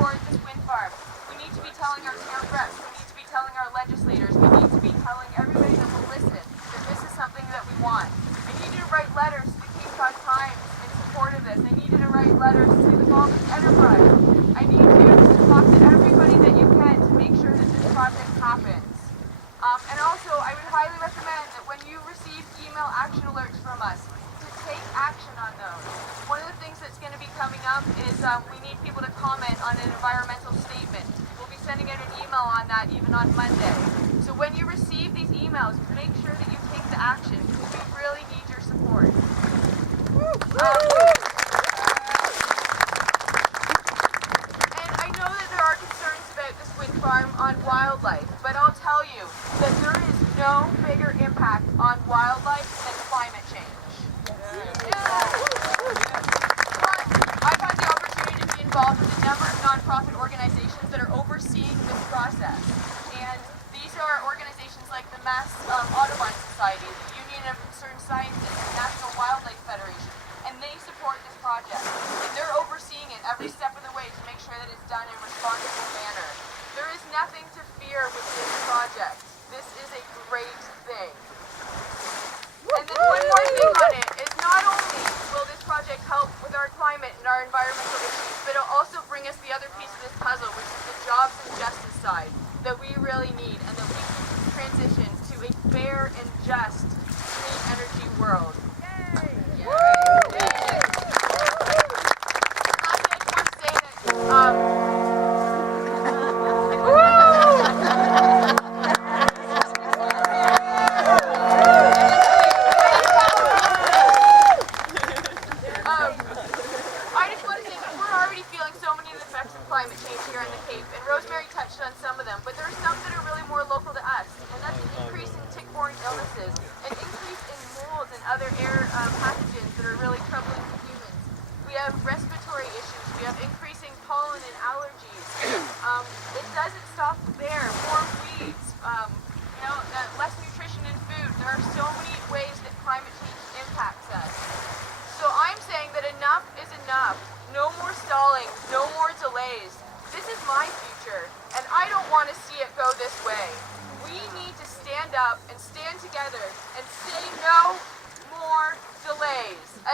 support this wind farm. We need to be telling our town reps, we need to be telling our legislators, we need to be telling everybody that will listen that this is something that we want. I need you to write letters to the Cape Cod Times in support of this. I need you to write letters to the Falmouth Enterprise. I need you to talk to everybody that you can to make sure that this project happens. And also, I would highly recommend that when you receive email action alerts from us, to take action on those. One of the things that's going to be coming up is we need people to comment on an environmental statement. We'll be sending out an email on that even on Monday. So when you receive these emails, make sure that you take the action, because we really need your support. And I know that there are concerns about this wind farm on wildlife, but I'll tell you that there is no bigger impact on wildlife than climate change. I've had the opportunity to be involved with a number of nonprofit organizations that are overseeing this process. And these are organizations like the Mass Audubon Society, the Union of Concerned Scientists, the National Wildlife Federation, and they support this project. And they're overseeing it every step of the way to make sure that it's done in a responsible manner. There is nothing to fear with this project. This is a great thing. And then one more thing on it is not only will this project help with our climate and our environmental issues, but it'll also bring us the other piece of this puzzle, which is the jobs and justice side that we really need, and that we can transition to a fair and just clean energy world. Yay! Yay! Yay! I just want to say that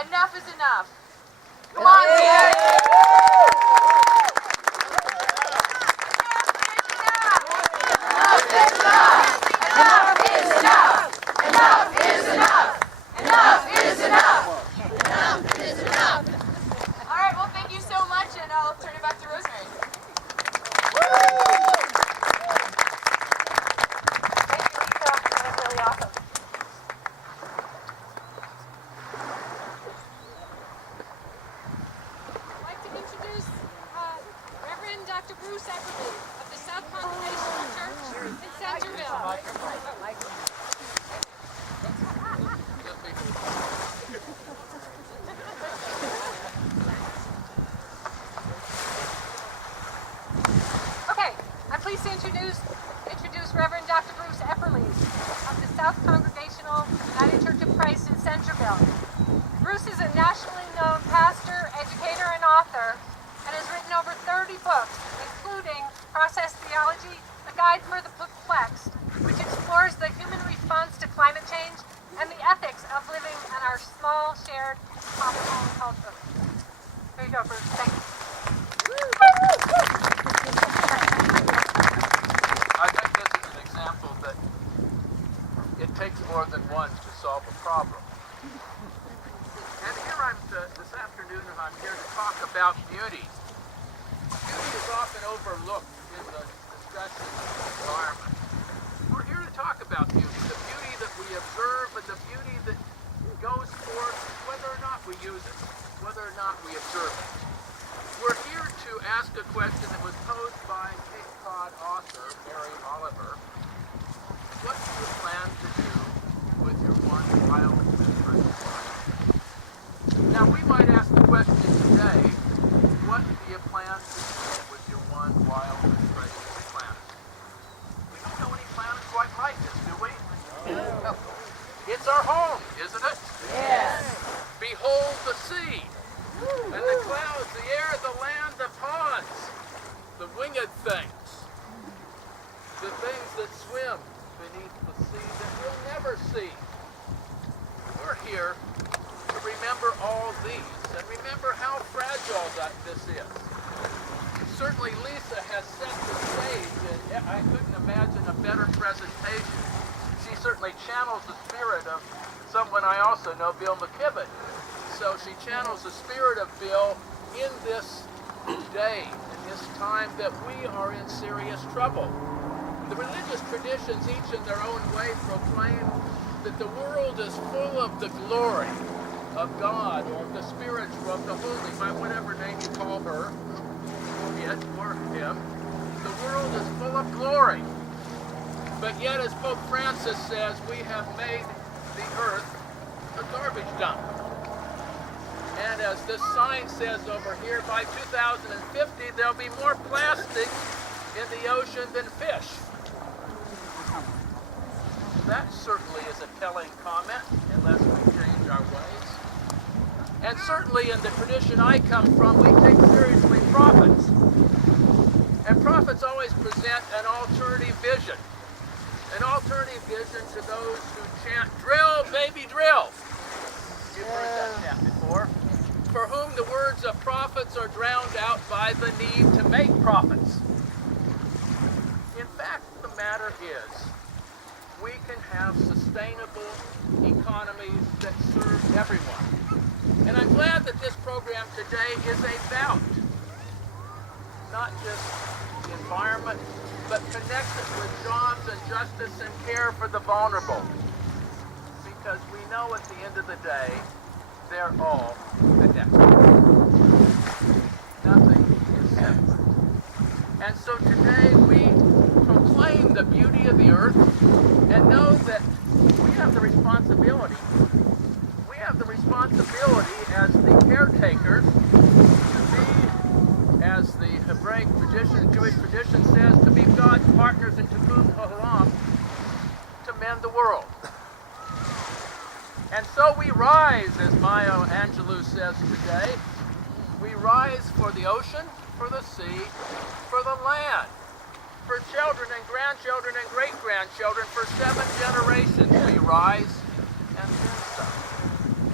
enough is enough. Come on, man. Introduce Reverend Dr. Bruce Epperly of the South Congregational United Church of Christ in Centreville. Bruce is a nationally known pastor, educator, and author, and has written over 30 books, including Process Theology, A Guide for the Perplexed, which explores the human response to climate change and the ethics of living in our small, shared, tropical culture. Here you go, Bruce. Thank you. I think this is an example that it takes more than one to solve a problem. And here I'm this afternoon, and I'm here to talk about beauty. Beauty is often overlooked in the discussion of the environment. We're here to talk about beauty, the beauty that we observe and the beauty that goes forth whether or not we use it, whether or not we observe it. We're here to ask a question that was posed by Cape Cod author Mary Oliver. What do you plan to do with your one wild and precious life? Now we might ask the question today, what do you plan to do with your one wild and precious planet? We don't know any planet quite like this, do we? No. It's our home, isn't it? Yes. Behold the sea. And the clouds, the air, the land, the ponds. I couldn't imagine a better presentation. She certainly channels the spirit of someone I also know, Bill McKibben. So she channels the spirit of Bill in this day, in this time that we are in serious trouble. The religious traditions, each in their own way, proclaim that the world is full of the glory of God, or of the spiritual, of the holy, by whatever name you call her, or it, or him. The world is full of glory. But yet, as Pope Francis says, we have made the earth a garbage dump. And as this sign says over here, by 2050, there'll be more plastic in the ocean than fish. That certainly is a telling comment, unless we change our ways. And certainly in the tradition I come from, we take seriously prophets. And prophets always present an alternative vision. An alternative vision to those who chant, "Drill, baby, drill." You've heard that chant before. For whom the words of prophets are drowned out by the need to make profits. In fact, the matter is, we can have sustainable economies that serve everyone. And I'm glad that this program today is about not just the environment, but connected with jobs and justice and care for the vulnerable. Because we know at the end of the day, they're all connected. Nothing is separate. And so today we proclaim the beauty of the earth and know that we have the responsibility. We have the responsibility as the caretakers to be, as the Hebraic tradition, Jewish tradition says, to be God's partners in tikkun ha'olam, to mend the world. And so we rise, as Maya Angelou says today, we rise for the ocean, for the sea, for the land, for children and grandchildren and great-grandchildren, for 7 generations we rise and then some,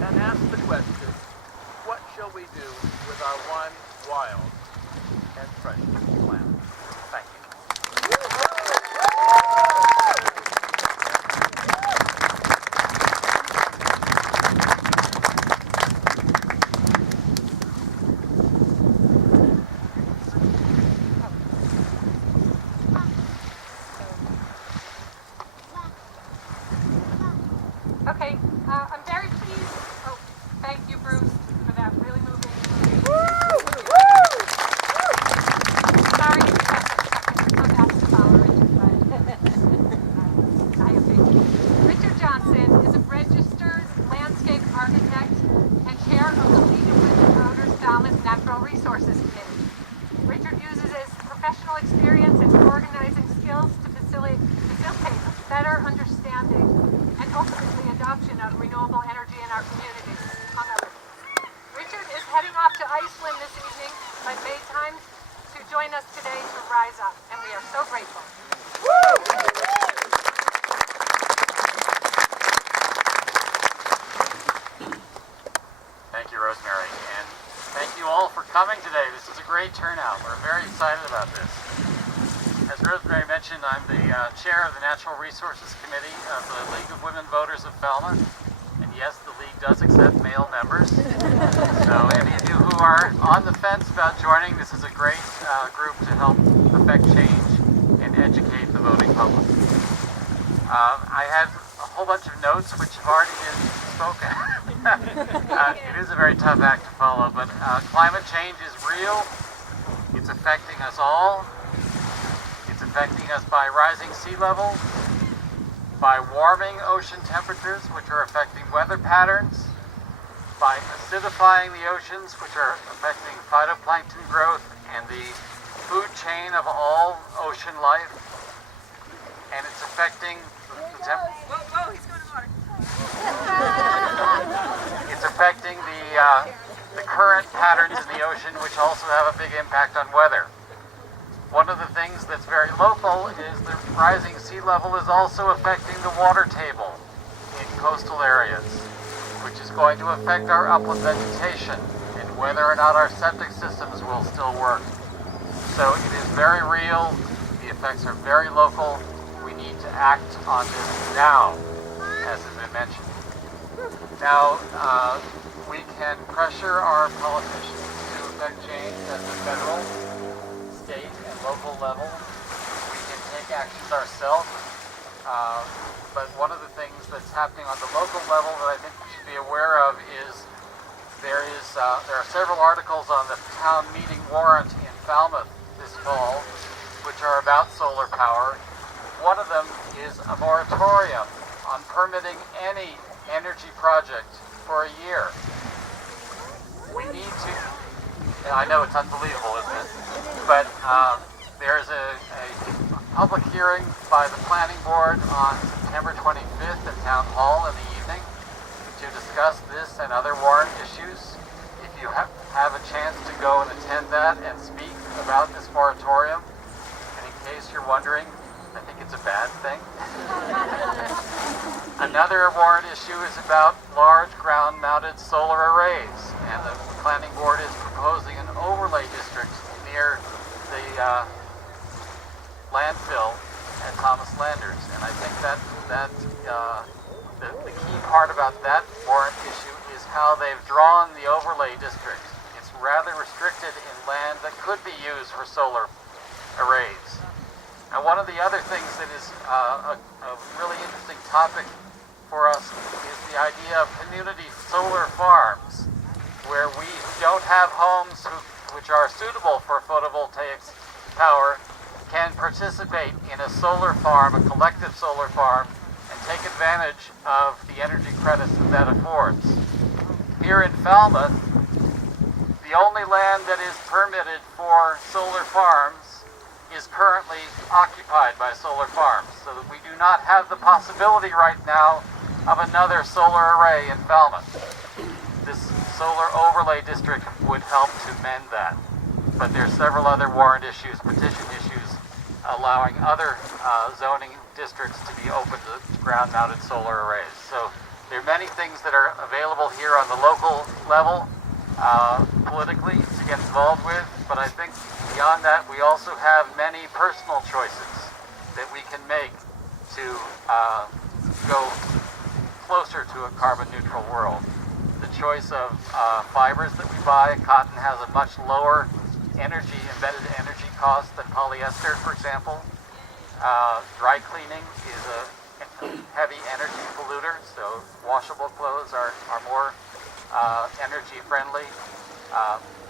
and ask the question, what shall we do with our one wild and precious planet? Thank you. Okay, I'm very pleased. Oh, thank you, Bruce, for that really moving. Sorry, I'm asked to follow Richard, but I have faith. Richard Johnson is a registered landscape architect and chair of the League of Women Voters Falmouth Natural Resources Committee. Richard uses his professional experience and organizing skills to facilitate a better understanding and ultimately adoption of renewable energy in our communities, among others. Richard is heading off to Iceland this evening by May time to join us today to Rise Up, and we are so grateful. Thank you, Rosemary, and thank you all for coming today. This is a great turnout. We're very excited about this. As Rosemary mentioned, I'm the chair of the Natural Resources Committee of the League of Women Voters of Falmouth. And yes, the League does accept male members. So any of you who are on the fence about joining, this is a great group to help affect change and educate the voting public. I had a whole bunch of notes which have already been spoken. It is a very tough act to follow, but climate change is real. It's affecting us all. It's affecting us by rising sea level, by warming ocean temperatures, which are affecting weather patterns, by acidifying the oceans, which are affecting phytoplankton growth and the food chain of all ocean life, and it's affecting the Whoa, he's going to water. it's affecting the current patterns in the ocean, which also have a big impact on weather. One of the things that's very local is the rising sea level is also affecting the water table in coastal areas, which is going to affect our upland vegetation and whether or not our septic systems will still work. So it is very real, The effects are very local. We need to act on this now, as has been mentioned. Now, we can pressure our politicians to effect change at the federal, state, and local level. We can take actions ourselves. But one of the things that's happening on the local level that I think we should be aware of is there are several articles on the town meeting warrant in Falmouth this fall, which are about solar power. One of them is a moratorium on permitting any energy project for a year. We need to, I know it's unbelievable, isn't it? But there's a public hearing by the planning board on September 25th at Town Hall in the evening to discuss this and other warrant issues. If you have a chance to go and attend that and speak about this moratorium, and in case you're wondering, I think it's a bad thing. Another warrant issue is about large ground-mounted solar arrays, and the planning board is proposing an overlay district near the landfill at Thomas Landers, and I think that the key part about that warrant issue is how they've drawn the overlay district. It's rather restricted in land that could be used for solar arrays. And one of the other things that is a really interesting topic for us is the idea of community solar farms, where we don't have homes which are suitable for photovoltaic power can participate in a solar farm, a collective solar farm, and take advantage of the energy credits that affords. Here in Falmouth, the only land that is permitted for solar farms is currently occupied by solar farms, so that we do not have the possibility right now of another solar array in Falmouth. This solar overlay district would help to mend that. But there are several other warrant issues, petition issues, allowing other zoning districts to be open to ground-mounted solar arrays. So there are many things that are available here on the local level politically to get involved with, but I think beyond that we also have many personal choices that we can make to go closer to a carbon-neutral world. The choice of fibers that we buy. Cotton has a much lower embedded energy cost than polyester, for example. Dry cleaning is a heavy energy polluter, so washable clothes are more energy friendly.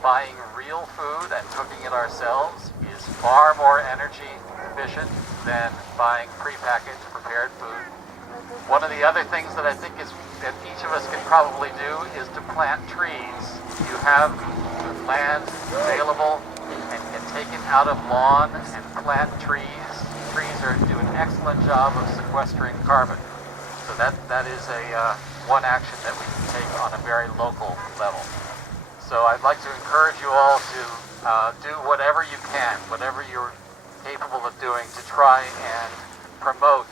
Buying real food and cooking it ourselves is far more energy efficient than buying prepackaged prepared food. One of the other things that I think that each of us can probably do is to plant trees. You have land available and can take it out of lawn and plant trees. Trees do an excellent job of sequestering carbon. So that is one action that we can take on a very local level. So I'd like to encourage you all to do whatever you can, whatever you're capable of doing to try and promote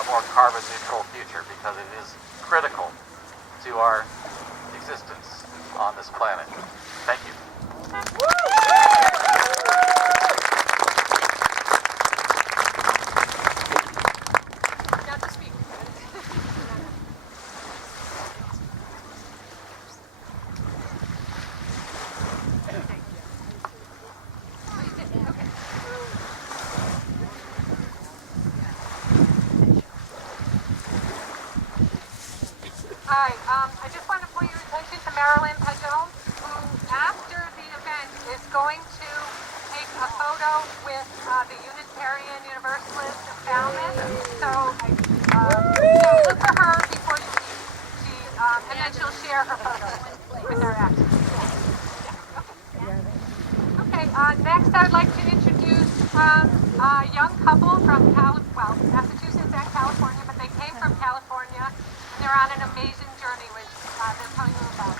a more carbon neutral future, because it is critical to our existence on this planet. Thank you. Now to speak. Hi, I just want to point your attention to Marilyn Padone, who after the event is going to take a photo with the Unitarian Universalist of Falmouth. So look for her before you leave. And then she'll share her photo with our actors. Okay, next I'd like to introduce a young couple from Massachusetts and California, but they came from California. They're on an amazing journey, which they'll tell you about.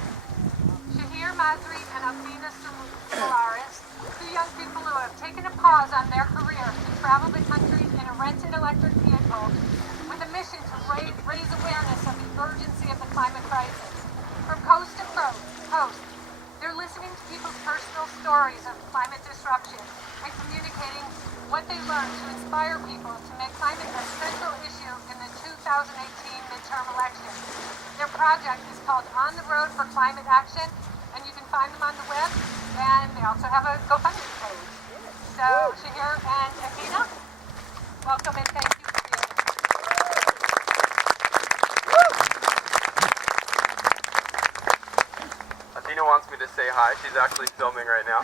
Shahir Masri and Albina Solaris, two young people who have taken a pause on their careers to travel the country in a rented electric vehicle with a mission to raise awareness of the urgency of the climate crisis. From coast to coast, they're listening to people's personal stories of climate disruption and communicating what they learned to inspire people to make climate a central issue in the 2018 midterm election. Their project is called On the Road for Climate Action, and you can find them on the web, and they also have a GoFundMe page. So, Shahir and Akina, welcome and thank you for being here. Athena wants me to say hi. She's actually filming right now.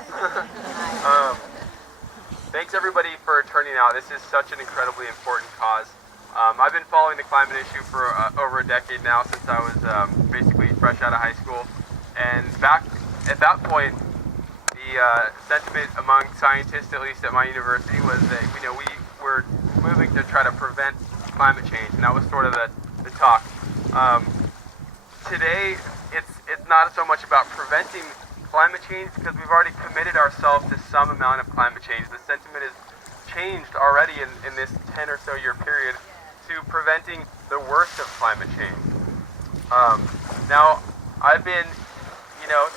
Thanks everybody for turning out. This is such an incredibly important cause. I've been following the climate issue for over a decade now, since I was basically fresh out of high school. And back at that point, the sentiment among scientists, at least at my university, was that we were moving to try to prevent climate change, and that was sort of the talk. Today, it's not so much about preventing climate change, because we've already committed ourselves to some amount of climate change. The sentiment has changed already in this 10 or so year period to preventing the worst of climate change. Now, I've been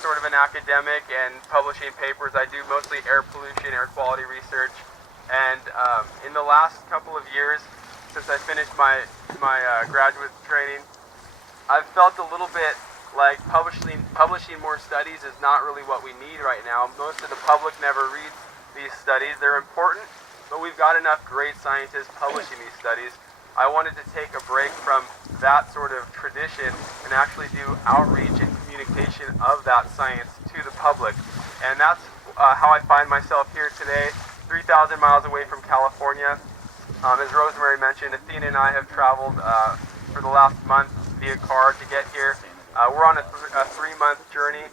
sort of an academic and publishing papers. I do mostly air pollution, air quality research, and in the last couple of years, since I finished my graduate training, I've felt a little bit like publishing more studies is not really what we need right now. Most of the public never reads these studies. They're important, but we've got enough great scientists publishing these studies. I wanted to take a break from that sort of tradition and actually do outreach and communication of that science to the public. And that's how I find myself here today, 3,000 miles away from California. As Rosemary mentioned, Athena and I have traveled for the last month via car to get here. We're on a 3-month journey.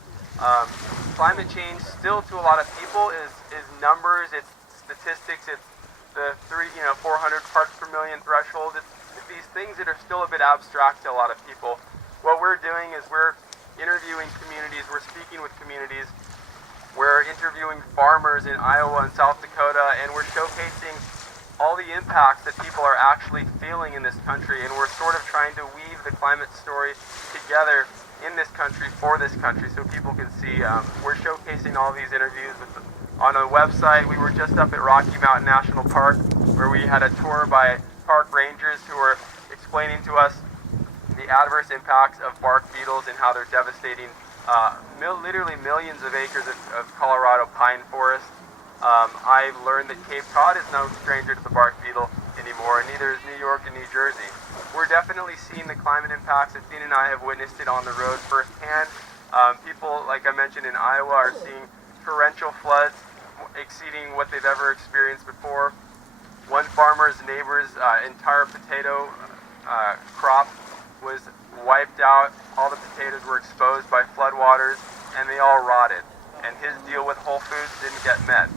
Climate change still to a lot of people is numbers, it's statistics, it's the 400 parts per million threshold. It's these things that are still a bit abstract to a lot of people. What we're doing is we're interviewing communities, we're speaking with communities, we're interviewing farmers in Iowa and South Dakota, and we're showcasing all the impacts that people are actually feeling in this country, and we're sort of trying to weave the climate story together in this country for this country so people can see. We're showcasing all these interviews on a website. We were just up at Rocky Mountain National Park, where we had a tour by park rangers who were explaining to us the adverse impacts of bark beetles and how they're devastating literally millions of acres of Colorado pine forest. I've learned that Cape Cod is no stranger to the bark beetle anymore, and neither is New York and New Jersey. We're definitely seeing the climate impacts. Athena and I have witnessed it on the road firsthand. People, like I mentioned, in Iowa are seeing torrential floods exceeding what they've ever experienced before. One farmer's neighbor's entire potato crop was wiped out. All the potatoes were exposed by floodwaters, and they all rotted. And his deal with Whole Foods didn't get met.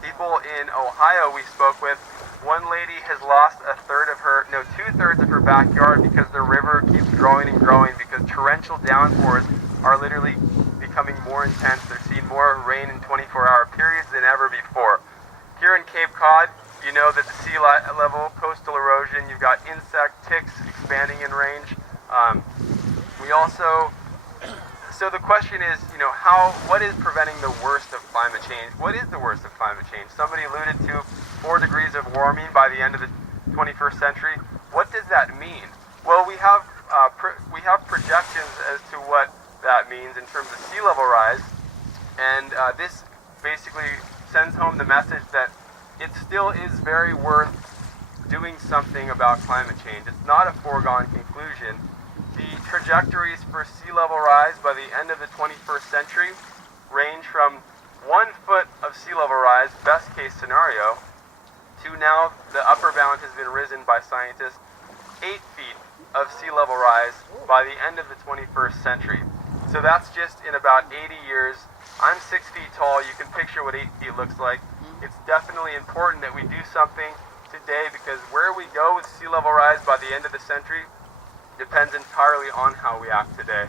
People in Ohio we spoke with, one lady has lost 2/3 of her backyard because the river keeps growing and growing, because torrential downpours are literally becoming more intense. They're seeing more rain in 24-hour periods than ever before. Here in Cape Cod, you know that the sea level, coastal erosion, you've got ticks expanding in range. So the question is, what is preventing the worst of climate change? What is the worst of climate change? Somebody alluded to 4 degrees of warming by the end of the 21st century. What does that mean? Well, we have projections as to what that means in terms of sea level rise, and this basically sends home the message that it still is very worth doing something about climate change. It's not a foregone conclusion. The trajectories for sea level rise by the end of the 21st century range from 1 foot of sea level rise, best case scenario, to now the upper bound has been risen by scientists, 8 feet of sea level rise by the end of the 21st century. So that's just in about 80 years. I'm 6 feet tall. You can picture what 8 feet looks like. It's definitely important that we do something today, because where we go with sea level rise by the end of the century depends entirely on how we act today.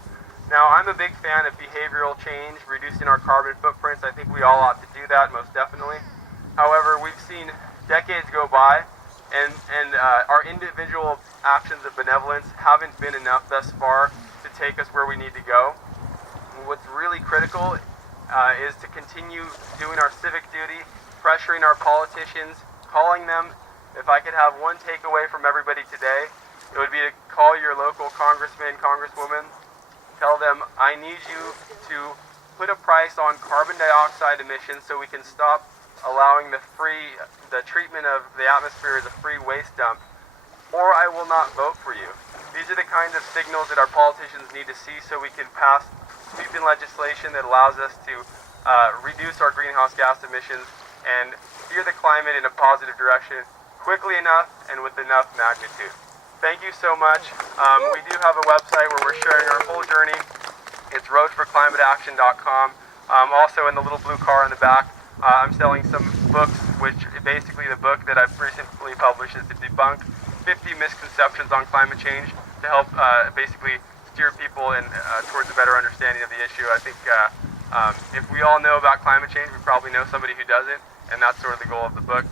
Now, I'm a big fan of behavioral change, reducing our carbon footprints. I think we all ought to do that, most definitely. However, we've seen decades go by, and our individual actions of benevolence haven't been enough thus far to take us where we need to go. And what's really critical is to continue doing our civic duty, pressuring our politicians, calling them. If I could have one takeaway from everybody today, it would be to call your local congressman, congresswoman, tell them, I need you to put a price on carbon dioxide emissions so we can stop allowing the treatment of the atmosphere as a free waste dump, or I will not vote for you. These are the kinds of signals that our politicians need to see so we can pass sweeping legislation that allows us to reduce our greenhouse gas emissions and steer the climate in a positive direction quickly enough and with enough magnitude. Thank you so much. We do have a website where we're sharing our whole journey. It's roadforclimateaction.com. Also in the little blue car in the back, I'm selling some books, which basically the book that I've recently published is to debunk 50 misconceptions on climate change to help basically steer people towards a better understanding of the issue. I think if we all know about climate change, we probably know somebody who doesn't, and that's sort of the goal of the book.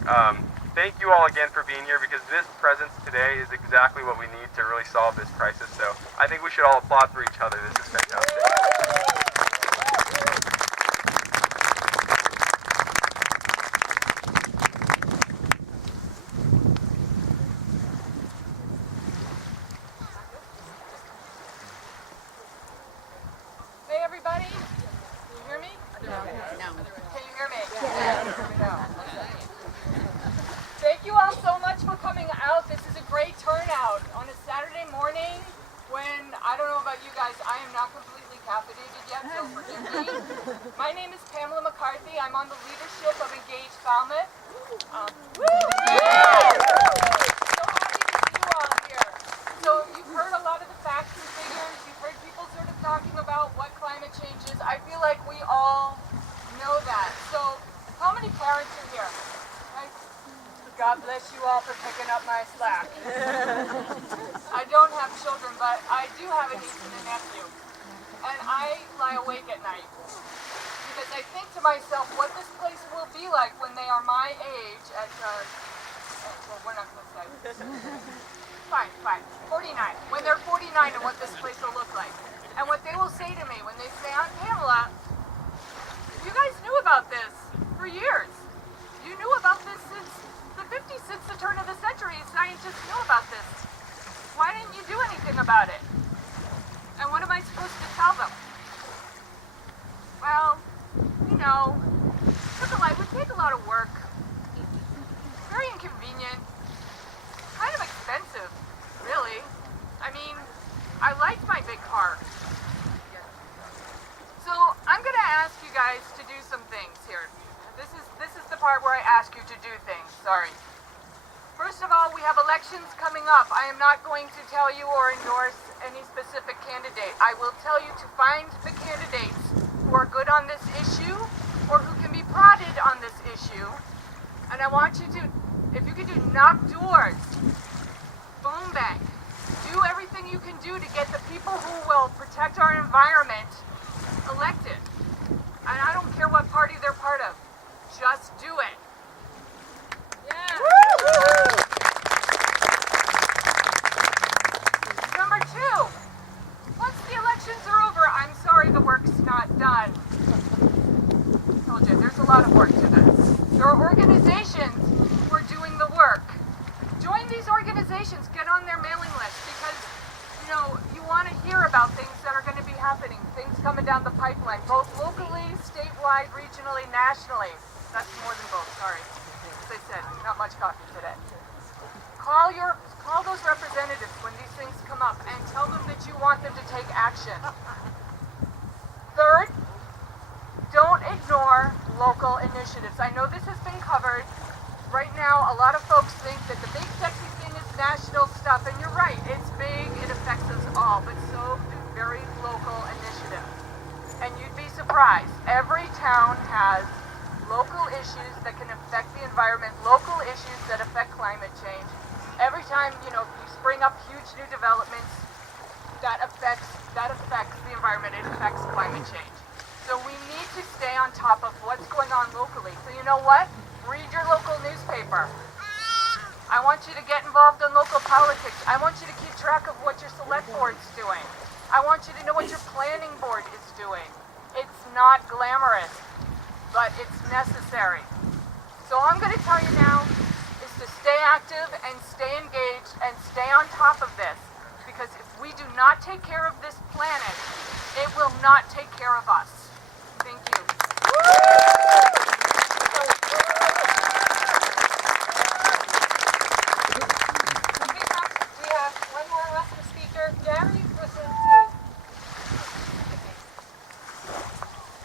Thank you all again for being here, because this presence today is exactly what we need to really solve this crisis. So I think we should all applaud for each other. This is fantastic. Hey everybody, can you hear me? No. Can you hear me? Yeah. Thank you all so much for coming out. This is a great turnout on a Saturday morning when, I don't know about you guys, I am not completely caffeinated yet, so forgive me. My name is Pamela McCarthy. I'm on the leadership of Engage Falmouth. So happy to see you all here. So you've heard a lot of the facts and figures. You've heard people sort of talking about what climate change is. I feel like we all know that. So how many parents are here? Right? God bless you all for picking up my slack. I don't have children, but I do have a niece and a nephew. And I lie awake at night because I think to myself what this place will be like when they are my age at, well, we're not going to say. Fine, 49. When they're 49 and what this place will look like. And what they will say to me when they say, Aunt Pamela, you guys knew about this for years. You knew about this since the 50s, since the turn of the century. Scientists knew about this. Why didn't you do anything about it? And what am I supposed to tell them? Well, you know, it would take a lot of work. Very inconvenient. Kind of expensive, really. I mean, I liked my big car. So I'm going to ask you guys to do some things here. This is the part where I ask you to do things. Sorry. First of all, we have elections coming up. I am not going to tell you or endorse any specific candidate. I will tell you to find the candidates who are good on this issue or who can be prodded on this issue. And I want you to, if you can do knock doors, phone bank, do everything you can do to get the people who will protect our environment elected. And I don't care what party they're part of. Just do it. Yeah. Number two, once the elections are over, I'm sorry the work's not done. I told you, there's a lot of work to this. There are organizations who are doing the work. Join these organizations, get on their mailing list, because you want to hear about things that are going to be happening, things coming down the pipeline, both locally, statewide, regionally, nationally. That's more than both, sorry. As I said, not much coffee today. Call those representatives when these things come up and tell them that you want them to take action. Third, don't ignore local initiatives. I know this has been covered. Right now, a lot of folks think that the big sexy thing is national stuff, and you're right, it's big, it affects us all, but so do very local initiatives. And you'd be surprised, every town has local issues that can affect the environment, local issues that affect climate change. Every time, you spring up huge new developments, that affects the environment, it affects climate change. So we need to stay on top of what's going on locally. So you know what? Read your local newspaper. I want you to get involved in local politics. I want you to keep track of what your select board's doing. I want you to know what your planning board is doing. It's not glamorous, but it's necessary. So I'm going to tell you now, to stay active and stay engaged and stay on top of this, because if we do not take care of this planet, it will not take care of us. Thank you. Okay, folks, we have one more awesome speaker, Gary Brzezinski,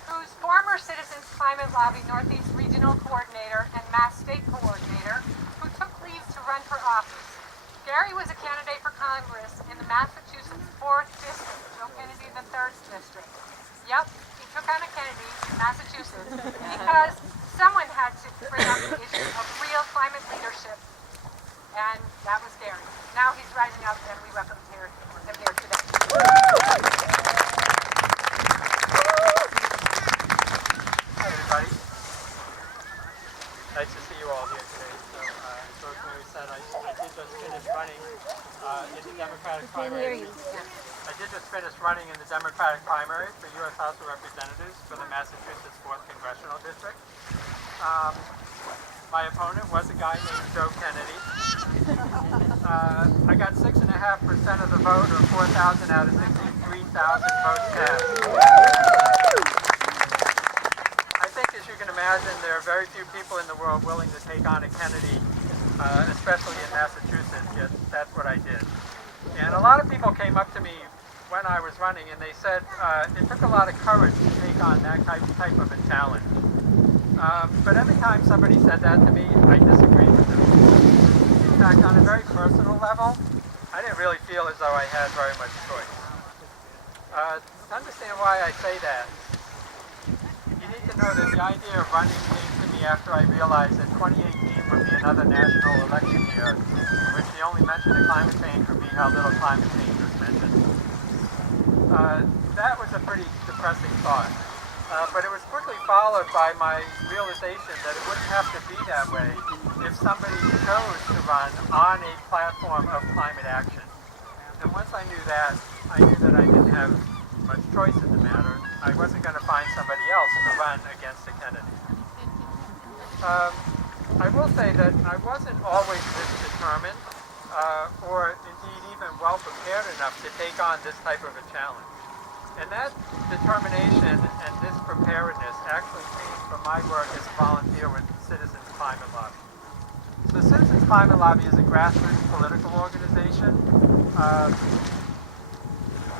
who's former Citizens Climate Lobby Northeast Regional Coordinator and Mass State Coordinator, who took leave to run for office. Gary was a candidate for Congress in the Massachusetts 4th District, Joe Kennedy the 3rd District. Yep, he took on a Kennedy in Massachusetts because someone had to bring up the issue of real climate leadership, and that was Gary. Now he's rising up, and we welcome him here today. Hi everybody. Nice to see you all here today. So, as Rosemary said, I did just finish running in the Democratic primary. I did just finish running in the Democratic primary for U.S. House of Representatives for the Massachusetts 4th Congressional District. My opponent was a guy named Joe Kennedy. I got 6.5% of the vote, or 4,000 out of 63,000 votes cast. I think, as you can imagine, there are very few people in the world willing to take on a Kennedy, especially in Massachusetts, yet that's what I did. And a lot of people came up to me when I was running, and they said it took a lot of courage to take on that type of a challenge. But every time somebody said that to me, I disagreed with them. In fact, on a very personal level, I didn't really feel as though I had very much choice. To understand why I say that, you need to know that the idea of running came to me after I realized that 2018 would be another national election year, in which the only mention of climate change would be how little climate change was mentioned. That was a pretty depressing thought. But it was quickly followed by my realization that it wouldn't have to be that way if somebody chose to run on a platform of climate action. And once I knew that I didn't have much choice in the matter. I wasn't going to find somebody else to run against a Kennedy. I will say that I wasn't always this determined, or indeed even well prepared enough to take on this type of a challenge. And that determination and this preparedness actually came from my work as a volunteer with Citizens Climate Lobby. So Citizens Climate Lobby is a grassroots political organization.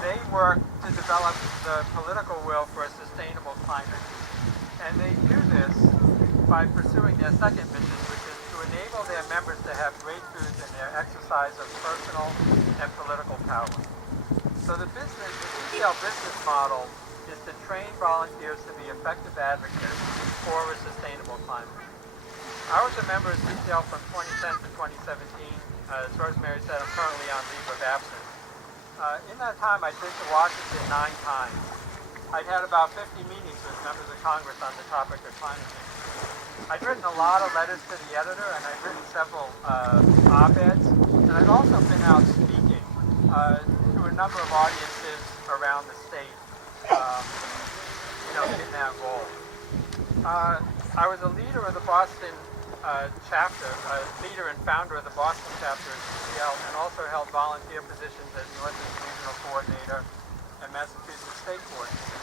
They work to develop the political will for a sustainable climate. And they do this by pursuing their second mission, which is to enable their members to have breakthroughs in their exercise of personal and political power. So the detailed business model is to train volunteers to be effective advocates for a sustainable climate. I was a member of detail from 2010 to 2017. As Rosemary said, I'm currently on leave of absence. In that time, I'd been to Washington 9 times. I'd had about 50 meetings with members of Congress on the topic of climate change. I'd written a lot of letters to the editor, and I'd written several op-eds, and I'd also been out speaking to a number of audiences around the state, in that role. I was a leader of the Boston chapter, a leader and founder of the Boston chapter of CCL, and also held volunteer positions as Northeast Regional Coordinator and Massachusetts State Coordinator.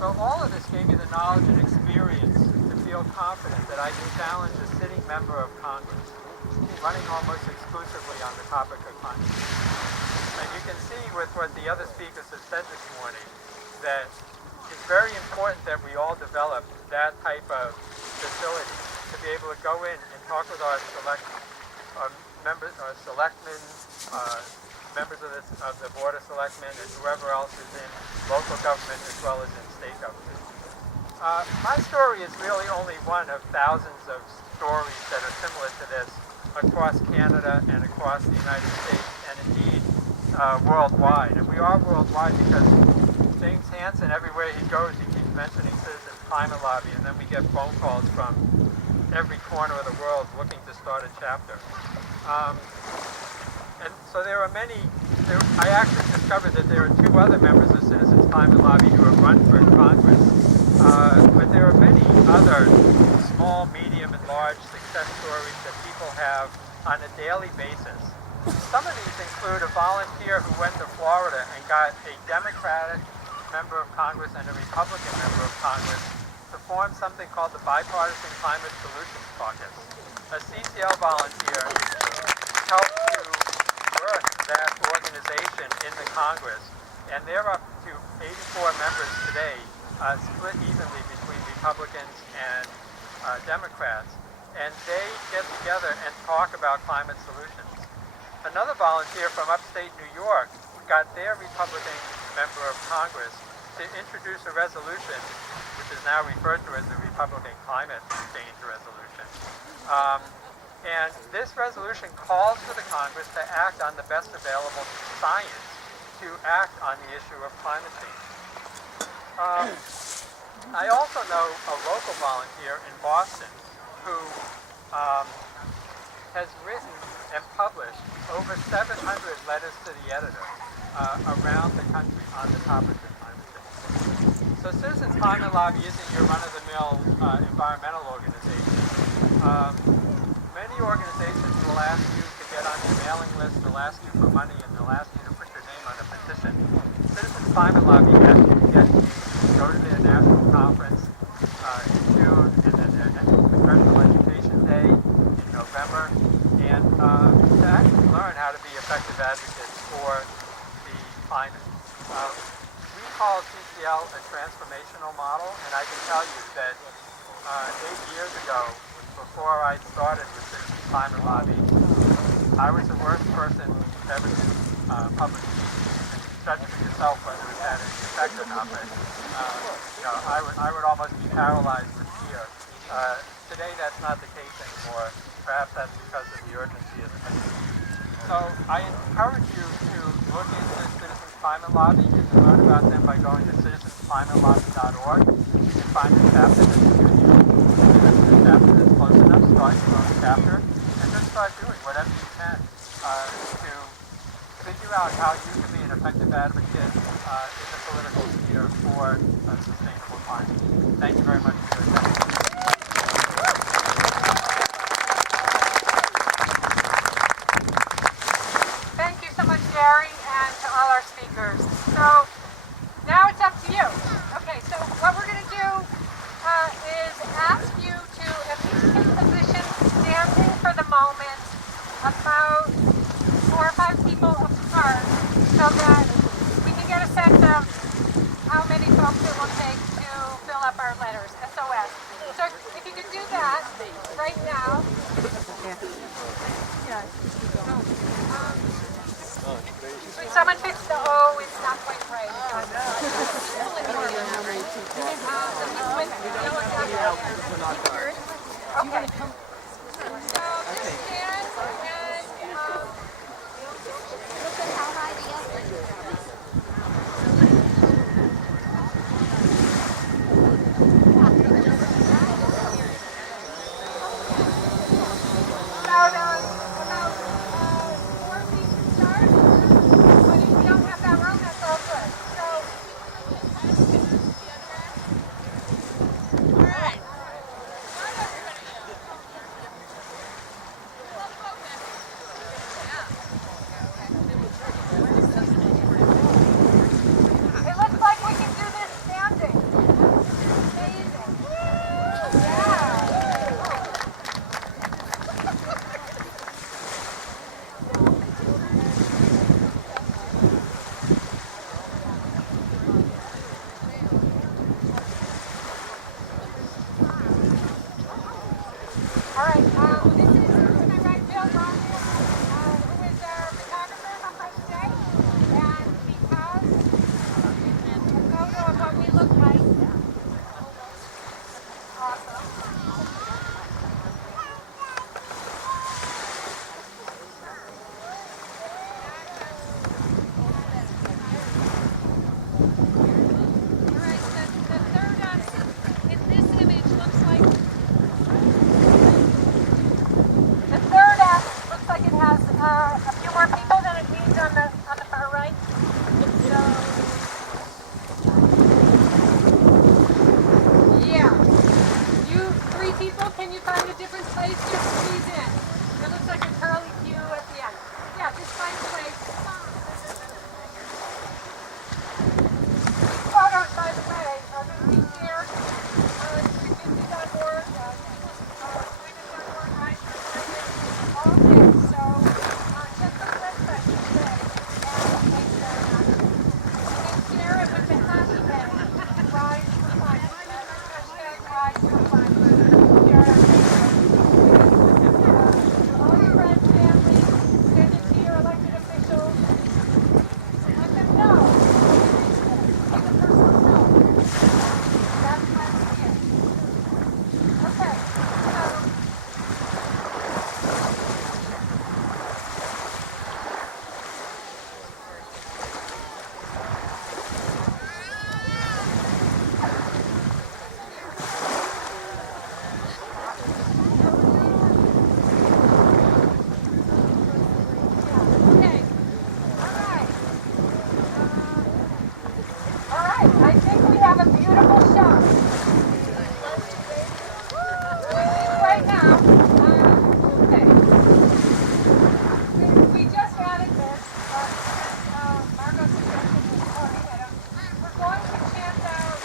So all of this gave me the knowledge and experience to feel confident that I could challenge a sitting member of Congress, running almost exclusively on the topic of climate change. And you can see with what the other speakers have said this morning that it's very important that we all develop that type of facility to be able to go in and talk with our members, our selectmen, members of the Board of Selectmen, and whoever else is in local government as well as in state government. My story is really only one of thousands of stories that are similar to this across Canada and across the United States, and indeed worldwide. And we are worldwide because James Hansen, everywhere he goes, he keeps mentioning Citizens Climate Lobby, and then we get phone calls from every corner of the world looking to start a chapter. And so there are many, I actually discovered that there are 2 other members of Citizens Climate Lobby who have run for Congress But there are many other small, medium, and large success stories that people have on a daily basis. Some of these include a volunteer who went to Florida and got a Democratic member of Congress and a Republican member of Congress to form something called the Bipartisan Climate Solutions Caucus. A CCL volunteer helped to birth that organization in the Congress, and they're up to 84 members today, split evenly between Republicans and Democrats, and they get together and talk about climate solutions. Another volunteer from upstate New York got their Republican member of Congress to introduce a resolution, which is now referred to as the Republican Climate Change Resolution. And this resolution calls for the Congress to act on the best available science to act on the issue of climate change. I also know a local volunteer in Boston who has written and published over 700 letters to the editor around the country on the topic of climate change. So Citizens Climate Lobby isn't your run-of-the-mill environmental organization. Many organizations will ask you to get on your mailing list, they'll ask you for money, and they'll ask you to put your name on a petition. Citizens Climate Lobby asks you to get engaged, go to their national conference in June, and then their Congressional Education Day in November, and to actually learn how to be effective advocates for the climate. We call CCL a transformational model, and I can tell you that 8 years ago, before I started with Citizens Climate Lobby, I was the worst person ever to public speaking. Judge for yourself whether it had any effect or not, but I would almost be paralyzed with fear. Today that's not the case anymore. Perhaps that's because of the urgency of the mission. So I encourage you to look into Citizens Climate Lobby. You can learn about them by going to citizensclimatelobby.org. You can find a chapter that's near you. A chapter that's close enough, start your own chapter, and just start doing whatever you can to figure out how you can be an effective advocate in the political sphere for a sustainable climate. Thank you very much for your attention. Thank you so much, Gary, and to all our speakers. So now it's up to you. Okay, so what we're going to do is ask you to at least take positions standing for the moment about 4 or 5 people apart so that we can get a sense of how many folks it will take to fill up our letters, SOS. So if you could do that right now. When someone fix the O, it's not quite right. Okay. So just stand and about 4 feet to start. But if you don't squeeze in. It looks like a curly Q at the end. Yeah, just find a way. These photos, by the way, are going to be here. 350.org, women.org, all day. So check the website today and make sure not. And then share it with the hashtag Rise for Climate. Hashtag Rise for Climate. Share it on Facebook. All your friends, family, send it to your elected officials. Let them know. Take a personal note. That's my idea. Okay, so okay. All right, I think we have a beautiful shot. Right now, okay. We just added this. Margot suggested this morning. We're going to chant out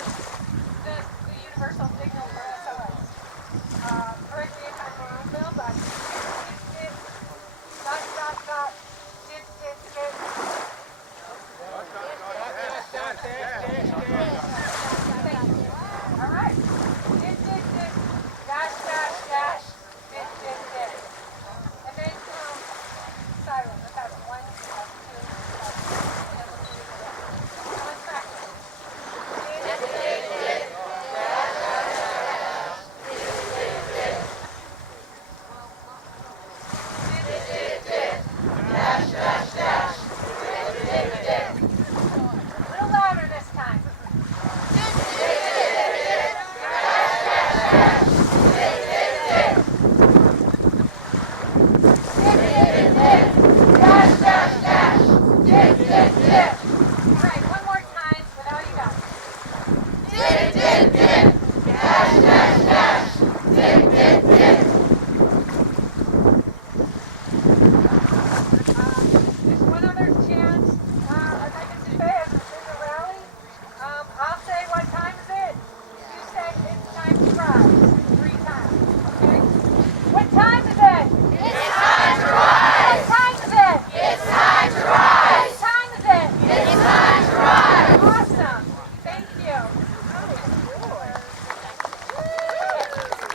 the universal signal for SOS. Correct me if I'm wrong, Bill, but dit, dot, dot, dot, dit, dit, dit. All right. Dit, dit, dit, dash, dash, dash, dit, dit, dit. And then silent. Let's have it. 1, 2, 3. And then we'll do it again. So let's practice. Dit, dit, dit, dash, dash, dash, dit, dit, dit. Dit, dit, dit, dash, dash, dash, dit, dit, dit. A little louder this time. Alright, one more time with all you got. There's one other chance I'd like to say as it's in the rally. I'll say what time is it? You say it's time to rise 3 times, okay? What time is it? It's time to rise! What time is it? It's time to rise! What time is it? It's time to rise! Awesome. Thank you.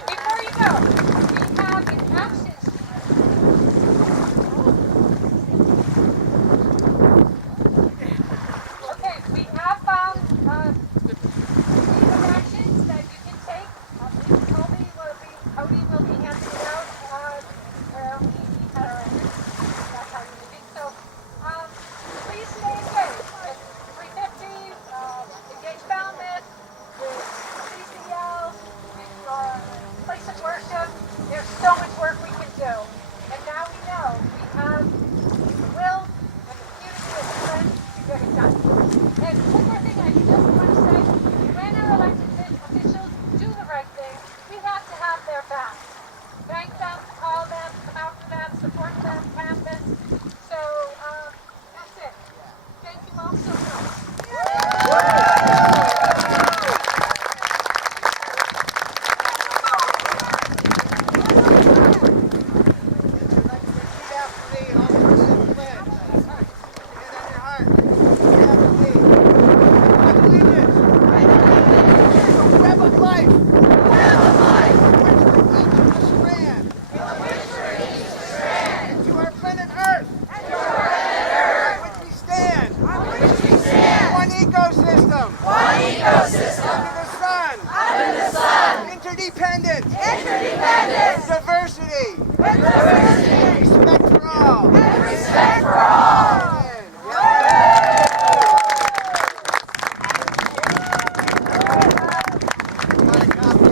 Before you go, we have an action sheet. Okay, we have found these actions that you can take. Cody will be handing it out where we had our end. That's how you do it. So please stay engaged. It's 350, engage Falmouth, with CCL, with your place of worship. There's so much work we can do. And now we know we have the will and the community and the strength to get it done. And one more thing I just want to say, when our elected officials do the right thing, we have to have their back. Thank them, call them, come out for them, support them, campus. So that's it. Thank you all so much. Interdependent. Diversity. Respect for all. Respect for all.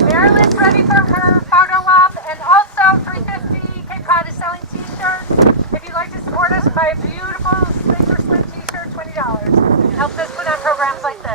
Marilyn's ready for her photo op, and also 350 Cape Cod is selling t-shirts. If you'd like to support us, buy a beautiful Sling for Slim t-shirt, $20. Helps us put on programs like this.